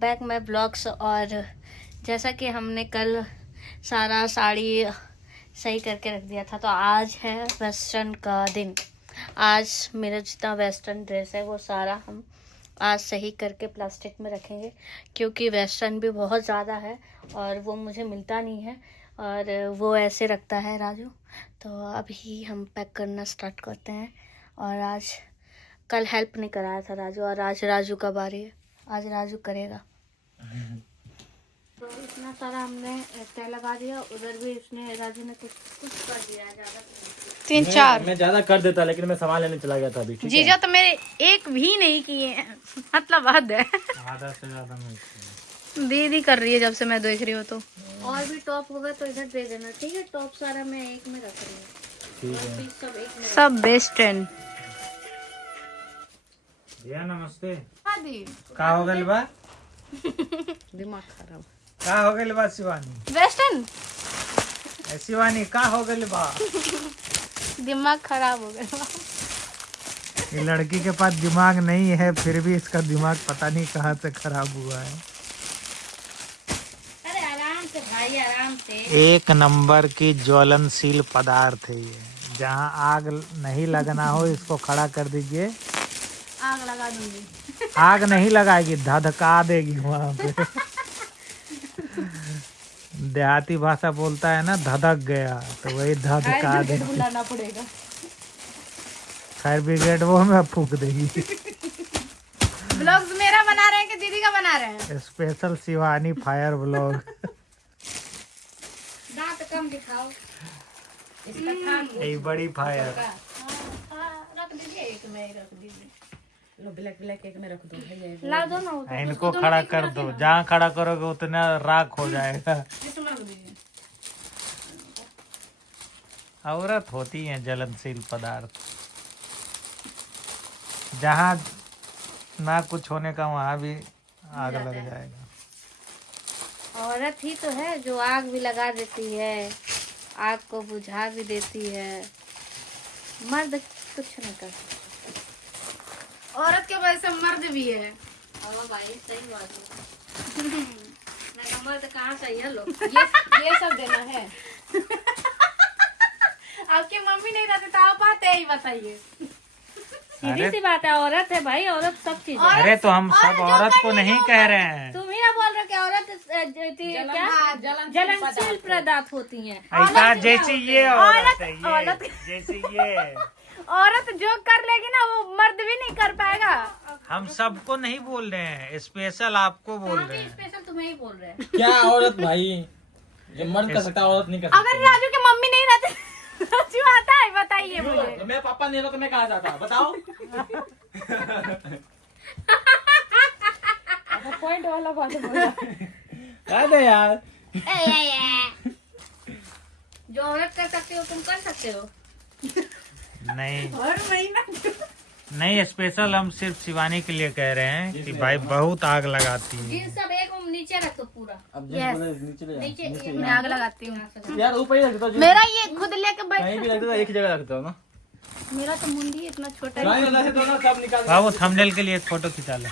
Back my blogs. और जैसा कि हमने कल सारा साड़ी सही करके रख दिया था, तो आज है वेस्टर्न का दिन। आज मेरा जितना वेस्टर्न ड्रेस है वो सारा हम आज सही करके प्लास्टिक में रखेंगे, क्योंकि वेस्टर्न भी बहुत ज़्यादा है और वो मुझे मिलता नहीं है और वो ऐसे रखता है राजू। तो अभी हम पैक करना स्टार्ट करते हैं। और आज कल हेल्प नहीं कराया था राजू, और आज राजू का बारी है, आज राजू करेगा। तो इतना सारा हमने तय लगा दिया, उधर भी इसने राजू ने कुछ कर दिया है, ज़्यादा 3-4 मैं ज्यादा कर देता, लेकिन मैं सामान लेने चला गया था अभी। ठीक जीजा तो मेरे एक भी नहीं किए हैं, मतलब हद है। आधा से ज्यादा मैं दीदी कर रही है जब से मैं देख रही हूँ। तो और भी टॉप होगा तो इधर दे देना, ठीक है? टॉप सारा मैं एक में रख रही हूँ, और पीस सब एक में। सब बेस्ट है। भैया नमस्ते। हाँ दी, का हो गइल बा? दिमाग खराब। का हो गइल बा शिवानी? वेस्टर्न शिवानी का हो गइल बा? दिमाग खराब हो गया। ये लड़की के पास दिमाग नहीं है, फिर भी इसका दिमाग पता नहीं कहाँ से खराब हुआ है। अरे आराम से भाई, आराम से। एक नंबर की ज्वलनशील पदार्थ है ये। जहाँ आग नहीं लगना हो इसको खड़ा कर दीजिए, आग लगा दूंगी। आग नहीं लगाएगी, धधका देगी वहाँ पे। देहाती भाषा बोलता है ना, धधक गया, तो वही धधका देगी। बुलाना पड़ेगा। फायर ब्रिगेड वो में फूक देगी। ब्लॉग्स मेरा बना रहे हैं कि दीदी का बना रहे हैं? Special Shivani fire blog. दांत कम दिखाओ। इसका थान ये बड़ी फायर। रख दीजिए, एक में रख दीजिए। लो ब्लैक ब्लैक एक में रख दो भैया। ला दो ना उधर। इनको खड़ा कर दो, जहाँ खड़ा करोगे उतना राख हो जाएगा। इसमें रख दीजिए। औरत होती है जलनशील पदार्थ। जहाँ ना कुछ होने का वहाँ भी आग लग जाएगा। औरत ही तो है जो आग भी लगा देती है, आग को बुझा भी देती है। मर्द कुछ नहीं कर सकता। औरत के वजह से मर्द भी है। अब भाई सही बात है। मैं मर्द कहाँ से है लोग? ये सब देना है। आपकी मम्मी नहीं रहते तो आप आते ही, बताइए। सीधी सी बात है, औरत है भाई, औरत सब चीज है। अरे तो हम सब औरत को नहीं कह रहे हैं, तुम ही ना बोल रहे हो कि औरत क्या जलनशील पदार्थ होती हैं। ऐसा जैसी ये औरत है, औरत- ये जैसी ये। औरत जो कर लेगी ना वो मर्द भी नहीं कर पाएगा। हम सबको नहीं बोल रहे हैं, स्पेशल आपको बोल रहे हैं। स्पेशल तुम्हें ही बोल रहे हैं। क्या औरत भाई, ये मर्द कर सकता है, औरत नहीं कर सकती। अगर राजू की मम्मी नहीं रहती राजू आता है, बताइए मुझे। तो मेरा पापा नहीं रहता तो मैं कहाँ जाता, बताओ। पॉइंट वाला बात बोला। अरे यार, जो औरत कर सकते हो तुम कर सकते हो। नहीं हर महीना नहीं, स्पेशल हम सिर्फ शिवानी के लिए कह रहे हैं कि भाई बहुत आग लगाती है। जींस सब एक नीचे रख दो पूरा। अब Yes. नीचे ले नीचे नीचे मैं आग लगाती हूँ। यार ऊपर ही रख दो। मेरा ये खुद लेके बैठ, कहीं भी रख दो, एक ही जगह रख दो ना। मेरा तो मुंडी इतना छोटा है। रानी वाला से तो ना सब निकाल। बाबू थंबनेल के लिए एक फोटो खिंचा ले।